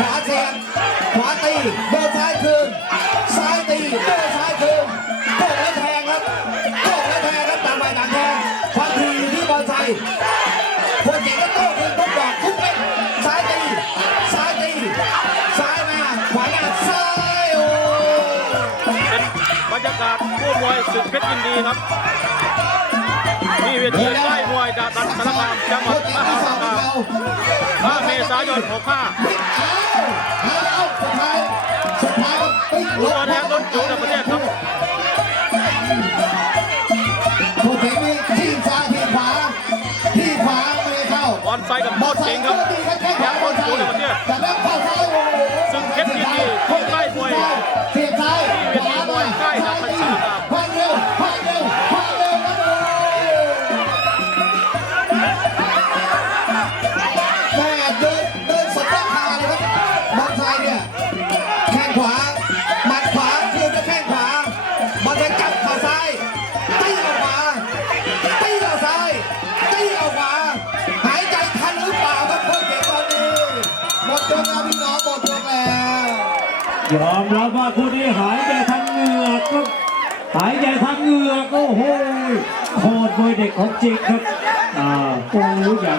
ขวาแทงขวาตีเดินซ้ายคืนซ้ายตีเดินซ้ายคืนโดดและแทงครับโดดและแทงครับตามไปต่างแทงความถี่อยที่บอลใทยคนเก่งก็โต้คืนทุกดอกทุกเม็ดซ้ายตีซ้ายตีซ้ายมาขวาหน้าซ้ายโอ้เป็นบรรยากาศผู้มวยสุดเพชรยินดีครับที่เวทีใกล้มวยดัดสารคามจังหวัดมหาสารคาม5เมษายน65 ดท้ายปิดตัวแทนรถจูงในประเทศครับผู้เจ๋งนี่ที่ซ้ายที่ขวาที่ขวาไม่ได้เข้าบอลไซกับโคตรเจ๋งครับแข้งขวาบอลซ้ายจากนั้น เขาซ้ายตีออกขวาตีออกซ้ายตีออกขวาหายใจทันหรือเปล่าครับพวกเด็กตอนนี้หมดยกแล้วพี่น้องหมดยกแล้วยอมรับว่าคู่นี้หายใจทางเหงือกครับหายใจทางเหงือกโอ้โหโคตรมวยเด็กของจริงครับอ่าโอ้ยอยา